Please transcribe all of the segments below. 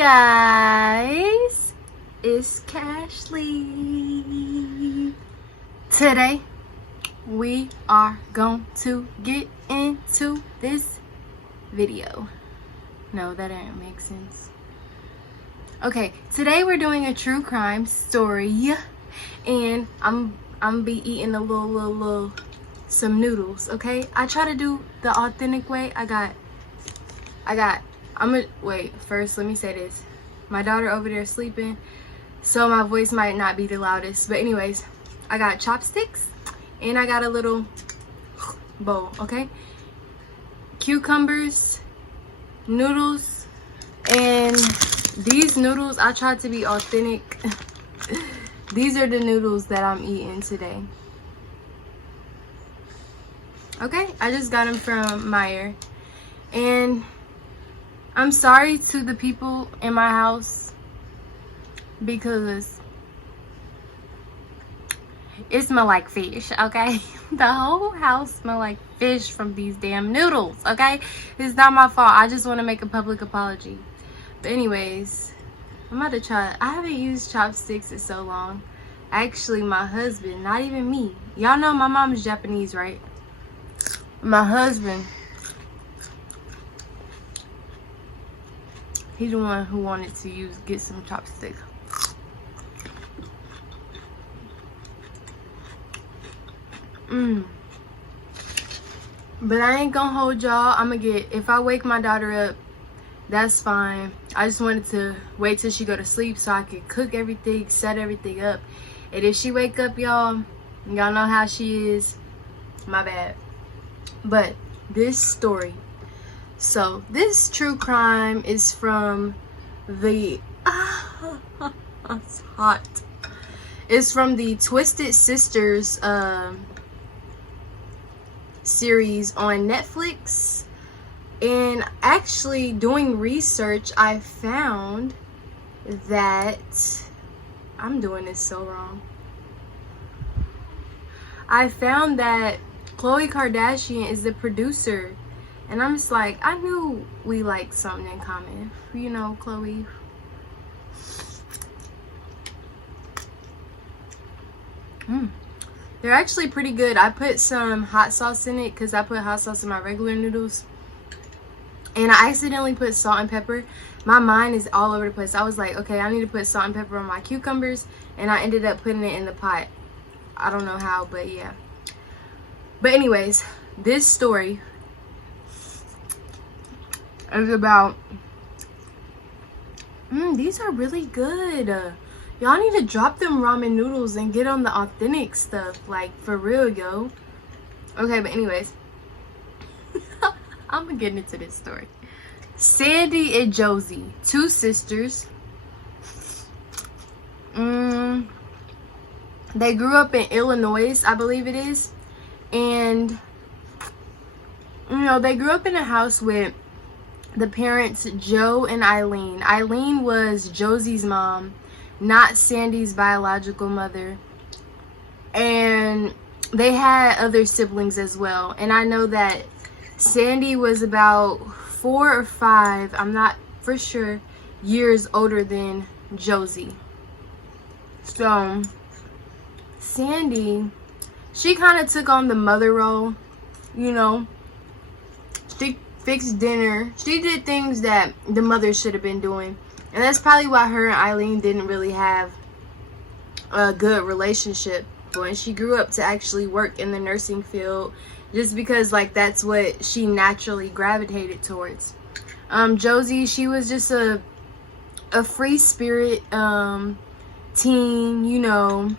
guys, it's Cashley. Today we are going to get into this video. No, that didn't make sense. Okay, today we're doing a true crime story, and I'm be eating a little some noodles. Okay, I try to do the authentic way. Wait, first let me say this. My daughter over there sleeping, so my voice might not be the loudest. But anyways, I got chopsticks and I got a little bowl, okay? Cucumbers, noodles, and these noodles, I tried to be authentic. These are the noodles that I'm eating today. Okay, I just got them from Meyer. And I'm sorry to the people in my house because it smelled like fish, okay? The whole house smelled like fish from these damn noodles, okay? It's not my fault. I just want to make a public apology. But anyways, I'm about to try. I haven't used chopsticks in so long. Actually, my husband, not even me. Y'all know my mom is Japanese, right? My husband, he's the one who wanted to get some chopsticks. But I ain't gonna hold y'all. If I wake my daughter up, that's fine. I just wanted to wait till she go to sleep so I could cook everything, set everything up. And if she wake up, y'all know how she is. My bad. But this story. So this true crime is from the it's hot. It's from the Twisted Sisters series on Netflix. And actually doing research, I found that I'm doing this so wrong. I found that Khloe Kardashian is the producer. And I'm just like, I knew we liked something in common. You know, Khloe. They're actually pretty good. I put some hot sauce in it because I put hot sauce in my regular noodles. And I accidentally put salt and pepper. My mind is all over the place. I was like, okay, I need to put salt and pepper on my cucumbers. And I ended up putting it in the pot. I don't know how, but yeah. But anyways, this story is about these are really good. Y'all need to drop them ramen noodles and get on the authentic stuff, like for real, yo. Okay, but anyways, I'm gonna get into this story. Sandy and Josie, two sisters. They grew up in Illinois, I believe it is. And you know, they grew up in a house with the parents Joe and Eileen. Eileen was Josie's mom, not Sandy's biological mother. And they had other siblings as well. And I know that Sandy was about 4 or 5, I'm not for sure, years older than Josie. So Sandy, she kind of took on the mother role, you know. She fixed dinner. She did things that the mother should have been doing. And that's probably why her and Eileen didn't really have a good relationship when she grew up to actually work in the nursing field, just because like that's what she naturally gravitated towards. Josie, she was just a free spirit teen, you know,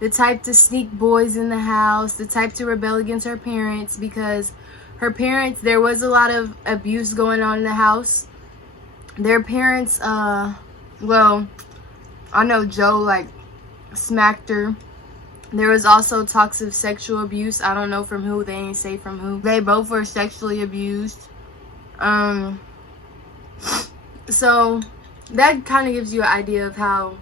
the type to sneak boys in the house, the type to rebel against her parents, because her parents, there was a lot of abuse going on in the house. Their parents, well, I know Joe like smacked her. There was also talks of sexual abuse. I don't know from who. They ain't say from who. They both were sexually abused. So that kind of gives you an idea of how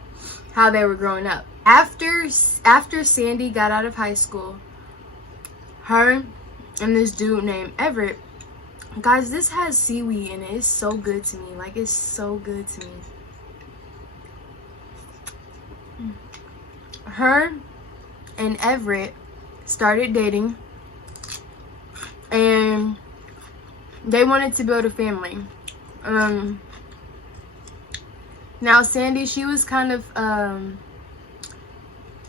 they were growing up. After Sandy got out of high school, her and this dude named Everett Guys, this has seaweed in it. It's so good to me. Like, it's so good to me. Her and Everett started dating, and they wanted to build a family. Now Sandy, she was kind of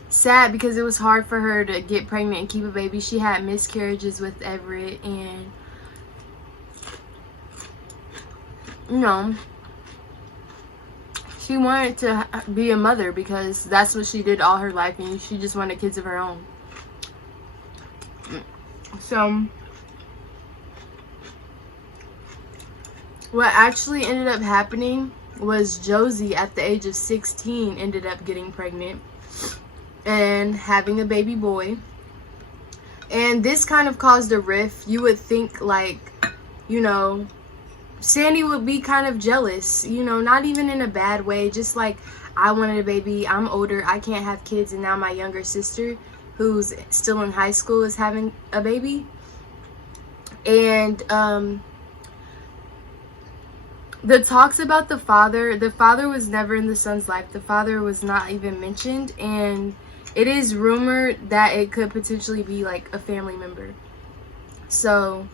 sad because it was hard for her to get pregnant and keep a baby. She had miscarriages with Everett, and you know, she wanted to be a mother because that's what she did all her life, and she just wanted kids of her own. So what actually ended up happening was Josie, at the age of 16, ended up getting pregnant and having a baby boy. And this kind of caused a rift. You would think, like, you know, Sandy would be kind of jealous, you know, not even in a bad way, just like, I wanted a baby, I'm older, I can't have kids, and now my younger sister, who's still in high school, is having a baby. And the talks about the father was never in the son's life. The father was not even mentioned, and it is rumored that it could potentially be like a family member. So,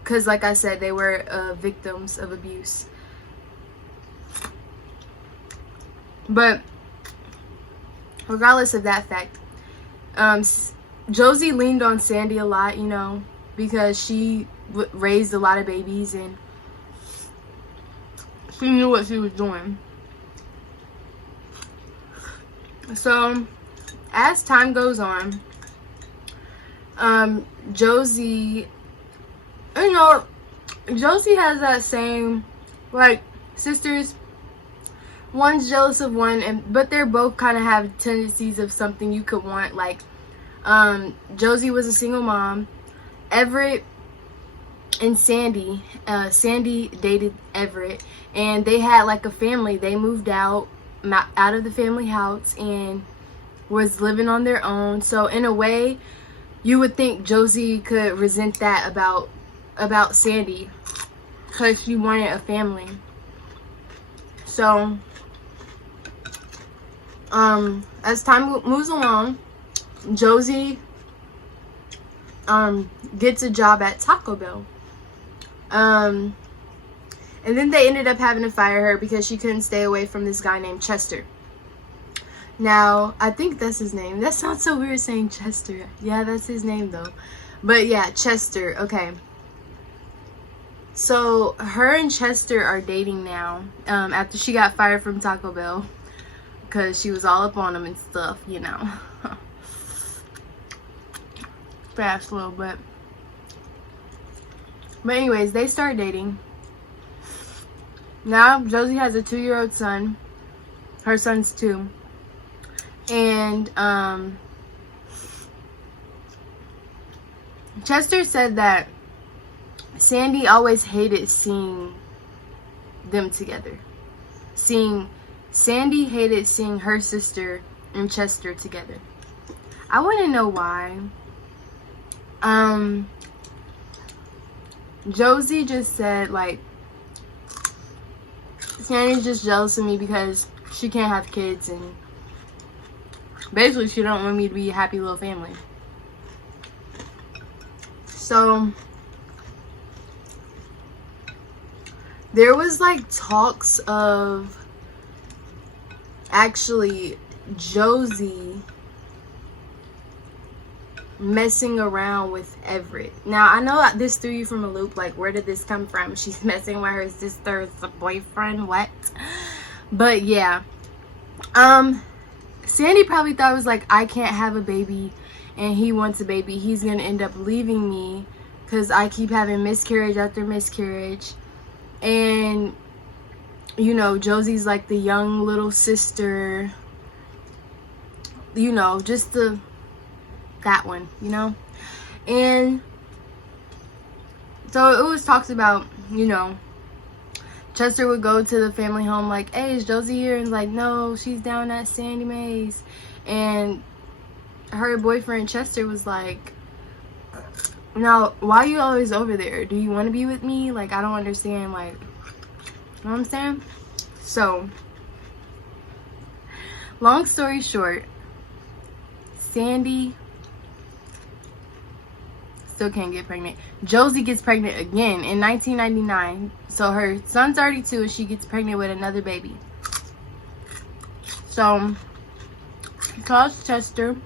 because like I said, they were victims of abuse. But regardless of that fact, Josie leaned on Sandy a lot, you know, because she raised a lot of babies and she knew what she was doing. So as time goes on, Josie, you know, Josie has that same, like, sisters, one's jealous of one, but they're both kind of have tendencies of something you could want. Like, Josie was a single mom. Everett and Sandy dated Everett, and they had like a family. They moved out of the family house and was living on their own. So in a way, you would think Josie could resent that about Sandy, because she wanted a family. So as time moves along, Josie gets a job at Taco Bell. And then they ended up having to fire her because she couldn't stay away from this guy named Chester. Now, I think that's his name. That sounds so weird saying Chester. Yeah, that's his name though. But yeah, Chester. Okay. So her and Chester are dating now, after she got fired from Taco Bell because she was all up on him and stuff, you know. Fast a little bit. But anyways, they start dating. Now Josie has a 2-year-old son. Her son's 2. And Chester said that Sandy always hated seeing them together. Sandy hated seeing her sister and Chester together. I want to know why. Josie just said, like, Sandy's just jealous of me because she can't have kids, and basically she don't want me to be a happy little family. So there was like talks of actually Josie messing around with Everett. Now, I know this threw you from a loop, like, where did this come from? She's messing with her sister's boyfriend, what? But yeah, Sandy probably thought it was like, I can't have a baby and he wants a baby, he's gonna end up leaving me because I keep having miscarriage after miscarriage. And you know, Josie's like the young little sister, you know, just that one, you know. And so it was talks about, you know, Chester would go to the family home like, hey, is Josie here? And like, no, she's down at Sandy Mae's. And her boyfriend Chester was like, Now, why are you always over there? Do you want to be with me? Like, I don't understand. Like, you know what I'm saying? So, long story short, Sandy still can't get pregnant. Josie gets pregnant again in 1999. So her son's already 2 and she gets pregnant with another baby. So he calls Chester,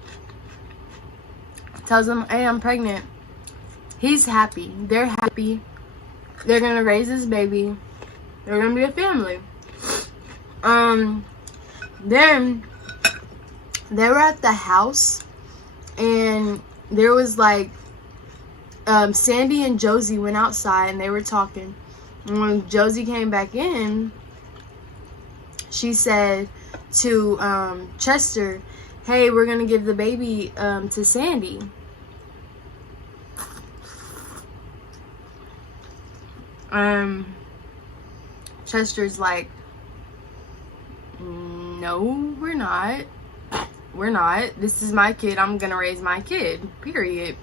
tells him, hey, I'm pregnant. He's happy. They're happy. They're gonna raise this baby. They're gonna be a family. Then they were at the house and there was like Sandy and Josie went outside and they were talking. And when Josie came back in, she said to Chester, hey, we're gonna give the baby to Sandy. Chester's like, no, we're not. We're not. This is my kid. I'm gonna raise my kid. Period.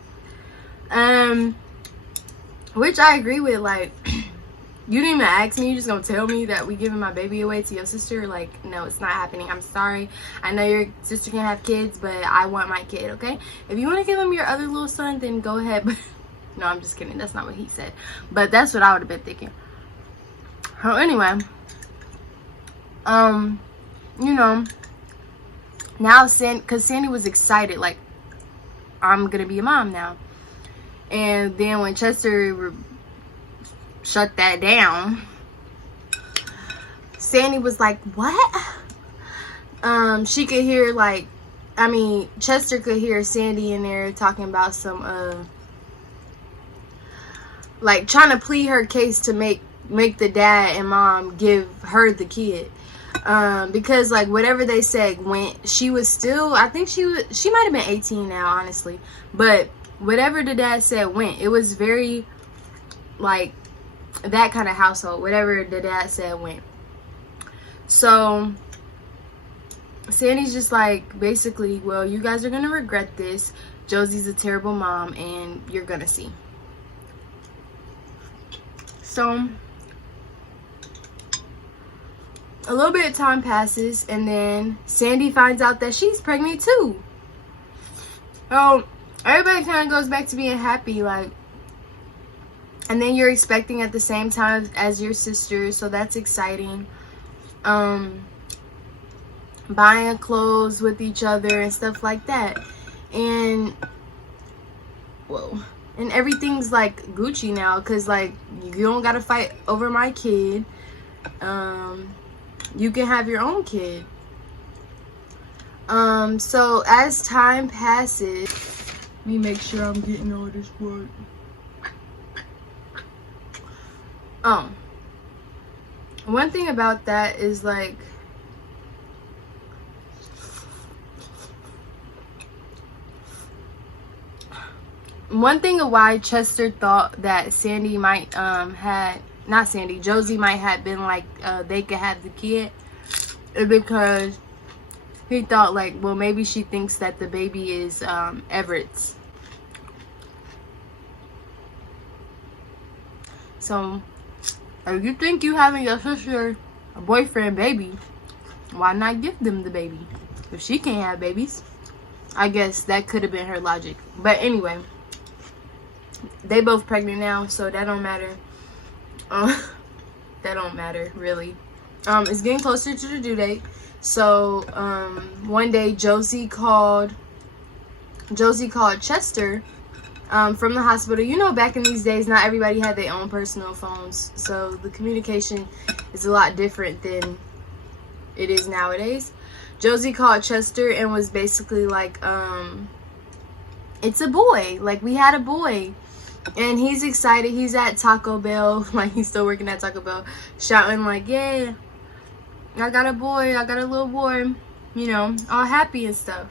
Which I agree with. Like, you didn't even ask me. You just gonna tell me that we giving my baby away to your sister? Like, no, it's not happening. I'm sorry. I know your sister can have kids, but I want my kid. Okay. If you want to give him your other little son, then go ahead. But no, I'm just kidding. That's not what he said. But that's what I would have been thinking. So anyway, you know, now because Sandy was excited, like, I'm gonna be a mom now. And then when Chester shut that down, Sandy was like, what? She could hear, like, I mean, Chester could hear Sandy in there talking about some like trying to plead her case to make the dad and mom give her the kid. Because like whatever they said went. She was still, I think she might have been 18 now, honestly, but whatever the dad said went. It was very like that kind of household. Whatever the dad said went. So Sandy's just like, basically, well, you guys are gonna regret this. Josie's a terrible mom and you're gonna see. So a little bit of time passes and then Sandy finds out that she's pregnant too. So everybody kind of goes back to being happy, like, and then you're expecting at the same time as your sister, so that's exciting. Buying clothes with each other and stuff like that, and whoa, and everything's like Gucci now, because like you don't gotta fight over my kid. You can have your own kid. So as time passes, let me make sure I'm getting all this right. One thing about that is like, one thing of why Chester thought that Sandy might Josie might have been like they could have the kid is because he thought like, well, maybe she thinks that the baby is Everett's. So if you think you having your sister a boyfriend baby, why not give them the baby if she can't have babies? I guess that could have been her logic. But anyway, they both pregnant now, so that don't matter. That don't matter really. It's getting closer to the due date. So one day Josie called Chester from the hospital. You know, back in these days, not everybody had their own personal phones, so the communication is a lot different than it is nowadays. Josie called Chester and was basically like, it's a boy. Like, we had a boy. And he's excited. He's at Taco Bell. Like, he's still working at Taco Bell. Shouting like, yeah, I got a boy. I got a little boy. You know, all happy and stuff.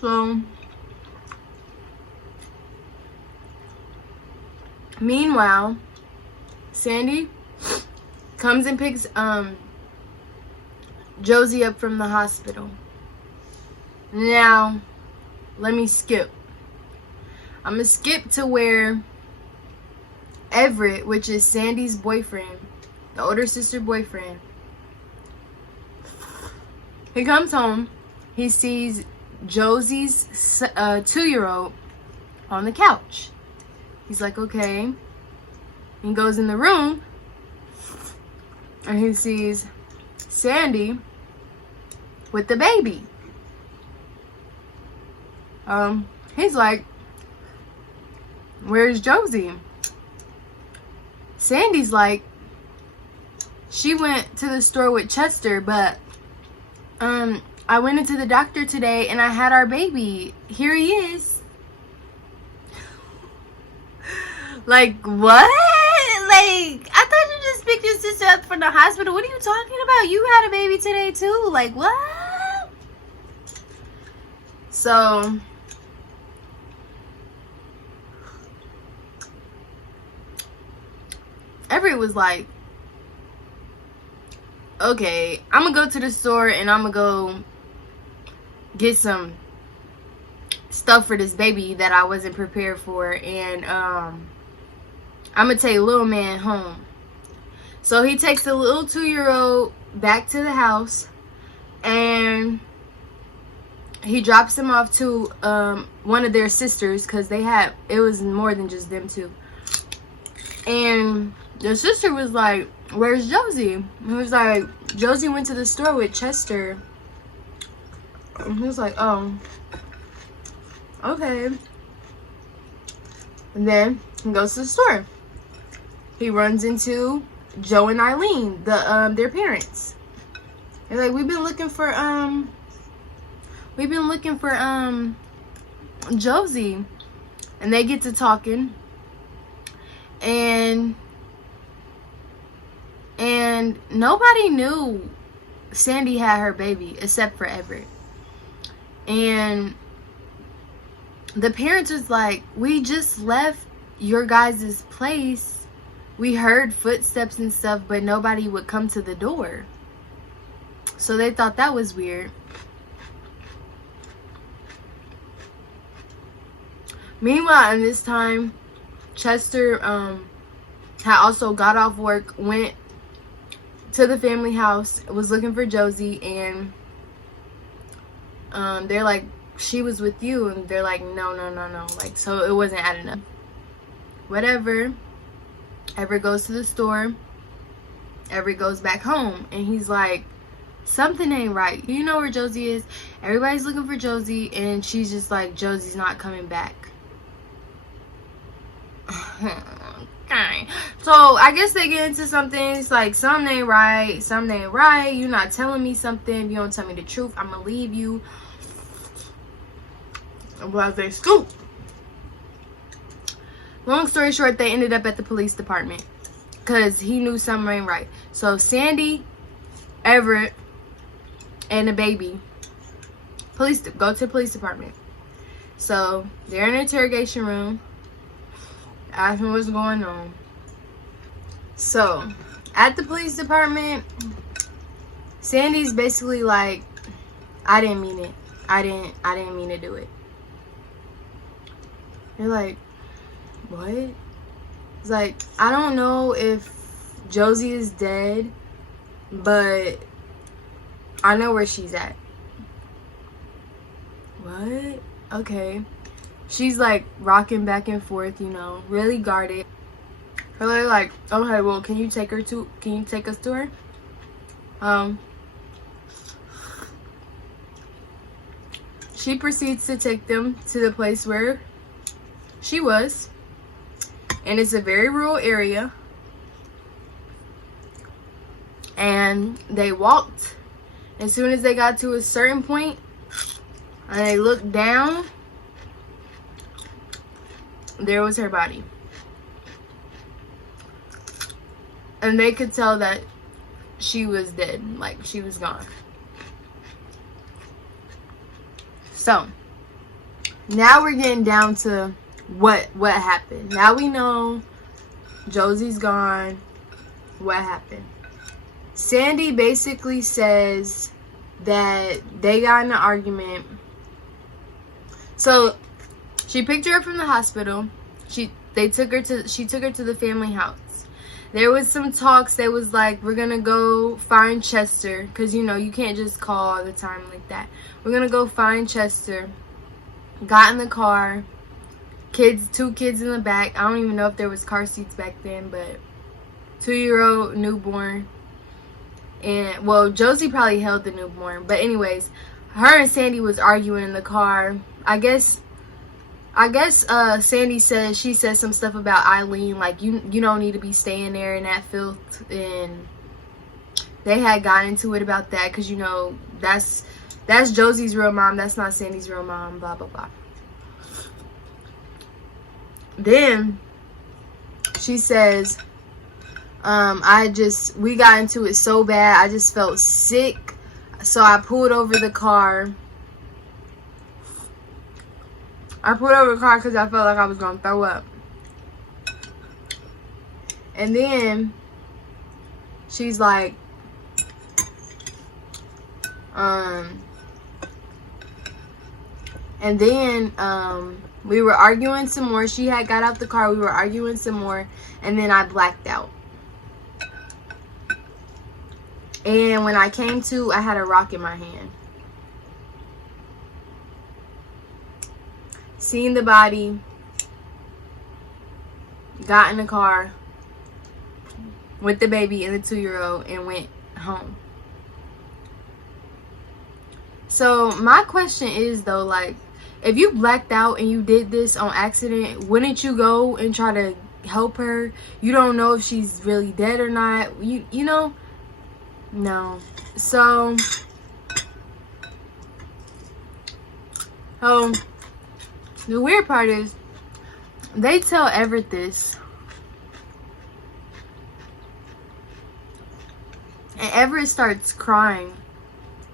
So, meanwhile, Sandy comes and picks Josie up from the hospital. Now, let me skip. I'm gonna skip to where Everett, which is Sandy's boyfriend, the older sister boyfriend, he comes home. He sees Josie's 2-year-old on the couch. He's like, okay. He goes in the room and he sees Sandy with the baby. He's like, where's Josie? Sandy's like, she went to the store with Chester, but I went into the doctor today and I had our baby. Here he is. Like, what? Like, I thought you just picked your sister up from the hospital. What are you talking about? You had a baby today too. Like, what? So Everett was like, okay, I'm gonna go to the store and I'm gonna go get some stuff for this baby that I wasn't prepared for, and I'm gonna take little man home. So he takes the little 2-year-old back to the house and he drops him off to one of their sisters, because it was more than just them two. And the sister was like, where's Josie? He was like, Josie went to the store with Chester. And he was like, oh, okay. And then he goes to the store. He runs into Joe and Eileen, their parents. They're like, we've been looking for Josie. And they get to talking. And nobody knew Sandy had her baby except for Everett. And the parents was like, we just left your guys' place. We heard footsteps and stuff, but nobody would come to the door. So they thought that was weird. Meanwhile, in this time, Chester had also got off work, went to the family house, was looking for Josie, and they're like, she was with you, and they're like, no, like, so it wasn't adding up. Whatever. Everett goes to the store. Everett goes back home, and he's like, something ain't right. You know where Josie is? Everybody's looking for Josie, and she's just like, Josie's not coming back. Okay. So I guess they get into something. It's like, something ain't right. Something ain't right. You're not telling me something. If you don't tell me the truth, I'm gonna leave you. Well, they scoop. Long story short, they ended up at the police department because he knew something ain't right. So Sandy, Everett, and the baby go to the police department. So they're in the interrogation room, asking what's going on. So at the police department, Sandy's basically like, I didn't mean it. I didn't mean to do it. They're like, what? It's like, I don't know if Josie is dead, but I know where she's at. What? Okay. She's like rocking back and forth, you know, really guarded. They're like, okay, well, can you take us to her? She proceeds to take them to the place where she was, and it's a very rural area. And they walked. As soon as they got to a certain point and they looked down, there was her body. And they could tell that she was dead, like she was gone. So now we're getting down to what happened. Now we know Josie's gone. What happened? Sandy basically says that they got in an argument. So she picked her up from the hospital. She took her to the family house. There was some talks. They was like, we're gonna go find Chester, because you know you can't just call all the time like that. We're gonna go find Chester. Got in the car. Two kids in the back. I don't even know if there was car seats back then, but 2-year-old newborn. And well, Josie probably held the newborn, but anyways, her and Sandy was arguing in the car. I guess Sandy said, she said some stuff about Eileen, like you don't need to be staying there in that filth, and they had gotten into it about that, because you know that's Josie's real mom, that's not Sandy's real mom, blah blah blah. Then she says, we got into it so bad, I just felt sick, so I pulled over the car. Because I felt like I was going to throw up. And then she's like, and then we were arguing some more. She had got out the car. We were arguing some more. And then I blacked out. And when I came to, I had a rock in my hand. Seen the body. Got in the car with the baby and the 2-year-old and went home. So my question is though, like, if you blacked out and you did this on accident, wouldn't you go and try to help her? You don't know if she's really dead or not. You know? No. So the weird part is they tell Everett this. And Everett starts crying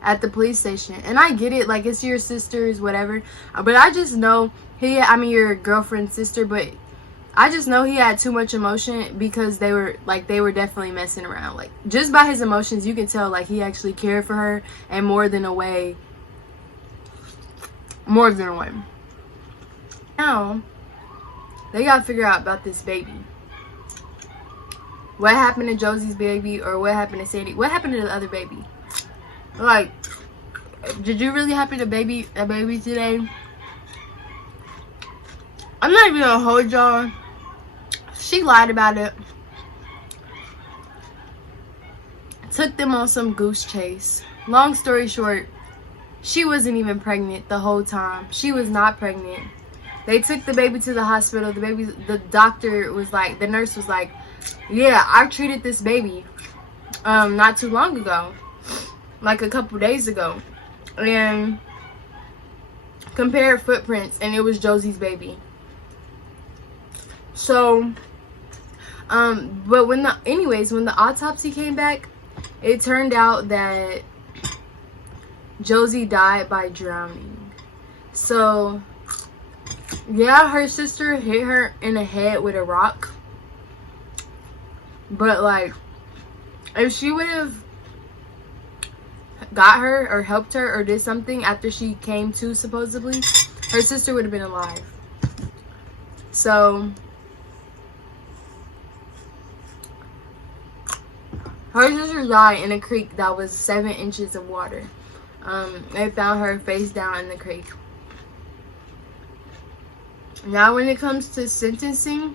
at the police station. And I get it, like, it's your sister's, whatever. But I just know your girlfriend's sister, but I just know he had too much emotion, because they were definitely messing around. Like, just by his emotions, you can tell, like, he actually cared for her, and more than a way. Now, they gotta figure out about this baby. What happened to Josie's baby, or what happened to Sandy? What happened to the other baby? Like, did you really happen to a baby today? I'm not even gonna hold y'all. She lied about it. Took them on some goose chase. Long story short, she wasn't even pregnant the whole time. She was not pregnant. They took the baby to the hospital. The doctor was like, the nurse was like, yeah, I treated this baby not too long ago, like a couple days ago, and compared footprints, and it was Josie's baby. So but when the autopsy came back, it turned out that Josie died by drowning. So yeah, her sister hit her in the head with a rock, but like, if she would have got her or helped her or did something after she came to, supposedly, her sister would have been alive. So her sister died in a creek that was 7 inches of water. They found her face down in the creek. Now when it comes to sentencing,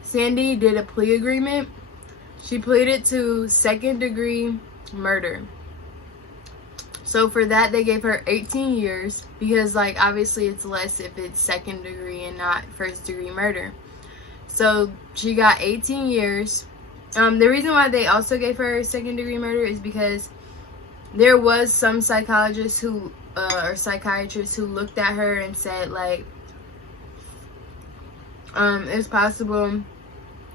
Sandy did a plea agreement. She pleaded to 2nd-degree murder. So for that, they gave her 18 years, because, like, obviously it's less if it's 2nd degree and not 1st-degree murder. So she got 18 years. The reason why they also gave her 2nd-degree murder is because there was some psychologists who or psychiatrists who looked at her and said, like, it's possible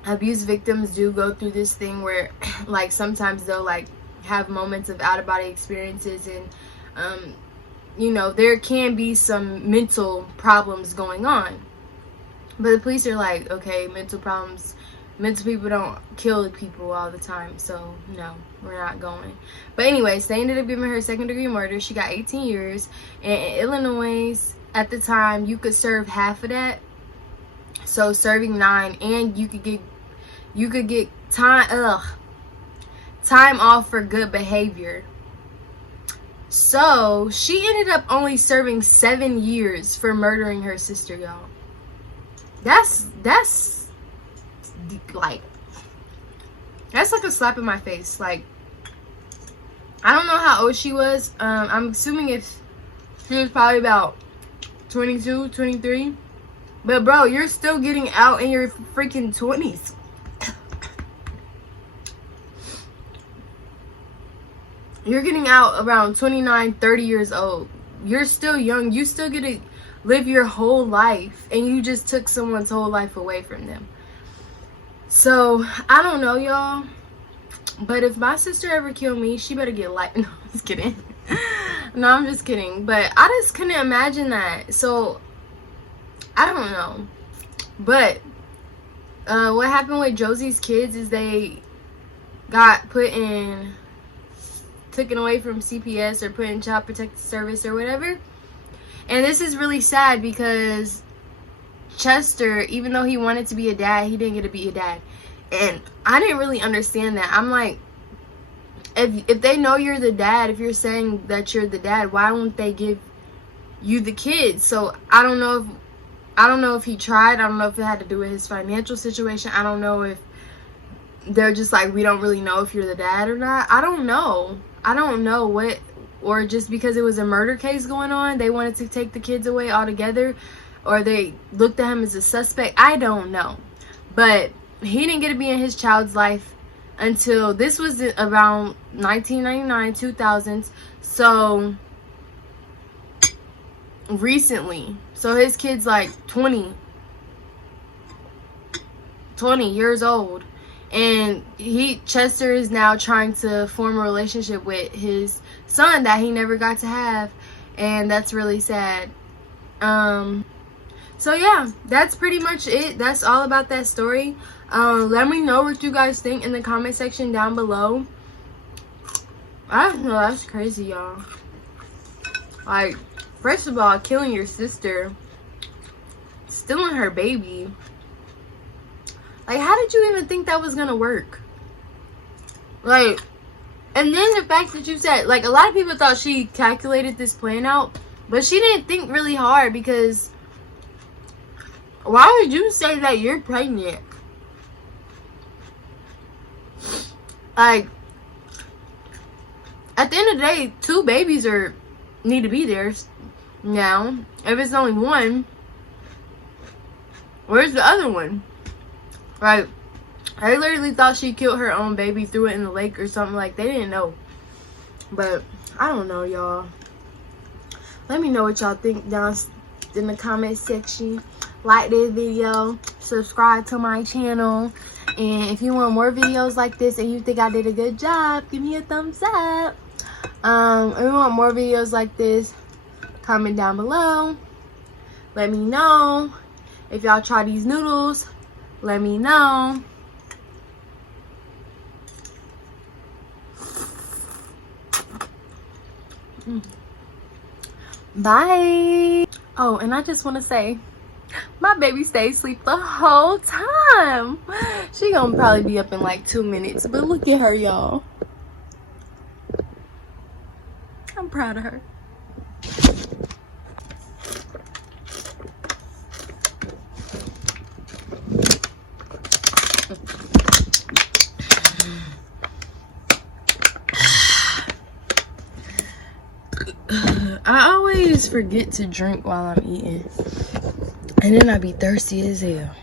abuse victims do go through this thing where, like, sometimes they'll, like, have moments of out-of-body experiences, and you know, there can be some mental problems going on. But the police are like, okay, mental problems, mental people don't kill people all the time. So no, we're not going. But anyways, they ended up giving her second-degree murder. She got 18 years. And in Illinois, at the time, you could serve half of that. So serving 9, and you could get time off for good behavior. So she ended up only serving 7 years for murdering her sister, y'all. That's like a slap in my face. Like, I don't know how old she was. I'm assuming she was probably about 22, 23. But bro, you're still getting out in your freaking 20s. You're getting out around 29, 30 years old. You're still young. You still get to live your whole life. And you just took someone's whole life away from them. So, I don't know, y'all. But if my sister ever killed me, she better get light. No, I'm just kidding. No, I'm just kidding. But I just couldn't imagine that. So, I don't know. But, what happened with Josie's kids is they got taken away from CPS or put in Child Protective Service or whatever. And this is really sad because Chester, even though he wanted to be a dad, he didn't get to be a dad. And I didn't really understand that. I'm like, if they know you're the dad, if you're saying that you're the dad, why won't they give you the kids? So I don't know if he tried. I don't know if it had to do with his financial situation. I don't know if they're just like, we don't really know if you're the dad or not. I don't know what, or just because it was a murder case going on, they wanted to take the kids away altogether, or they looked at him as a suspect. I don't know. But he didn't get to be in his child's life until this was around 1999, 2000s. So recently. So his kid's like 20 years old. And Chester is now trying to form a relationship with his son that he never got to have. And that's really sad. So yeah, that's pretty much it. That's all about that story. Let me know what you guys think in the comment section down below. I don't know, that's crazy, y'all. Like, first of all, killing your sister, stealing her baby. Like, how did you even think that was gonna work? Like, and then the fact that you said, like, a lot of people thought she calculated this plan out, but she didn't think really hard, because why would you say that you're pregnant? Like, at the end of the day, 2 babies need to be there now. If it's only one, where's the other one? Right? I literally thought she killed her own baby, threw it in the lake or something. Like, they didn't know. But I don't know, y'all. Let me know what y'all think down in the comment section. Like this video, subscribe to my channel, and if you want more videos like this and you think I did a good job, give me a thumbs up. If you want more videos like this, comment down below. Let me know. If y'all try these noodles, let me know. Bye. Oh, and I just want to say, my baby stayed asleep the whole time. She gonna probably be up in like 2 minutes, but look at her, y'all. I'm proud of her. I always forget to drink while I'm eating, and then I be thirsty as hell.